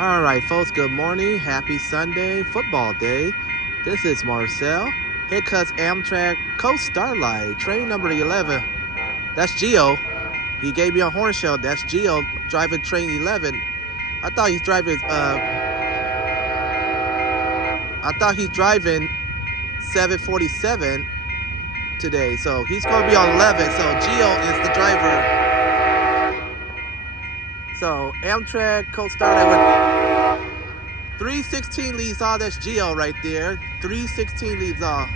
All right, folks, good morning. Happy Sunday, football day. This is Marcel. Here cuts Amtrak Coast Starlight, train number 11. That's Geo. He gave me a horn show. That's Geo driving train 11. I thought he's driving 747 today. So he's going to be on 11. So Geo is the driver. So Amtrak Coast Starlight with 316 leaves off. That's Geo right there. 316 leaves off.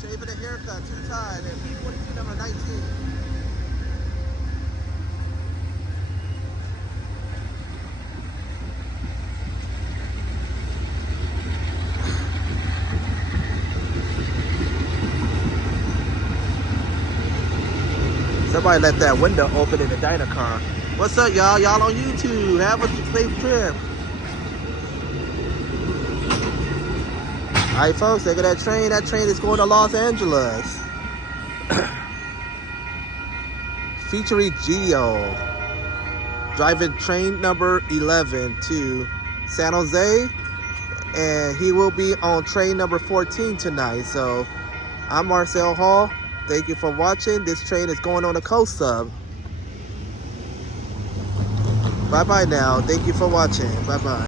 Shaving a haircut, too tied, and P42 number 19. Somebody let that window open in the diner car. What's up, y'all? Y'all on YouTube. Have a safe trip. All right, folks, look at that train. That train is going to Los Angeles. Featuring Geo. Driving train number 11 to San Jose. And he will be on train number 14 tonight. So, I'm Marcel Hall. Thank you for watching. This train is going on the coast sub. Bye-bye now. Thank you for watching. Bye-bye.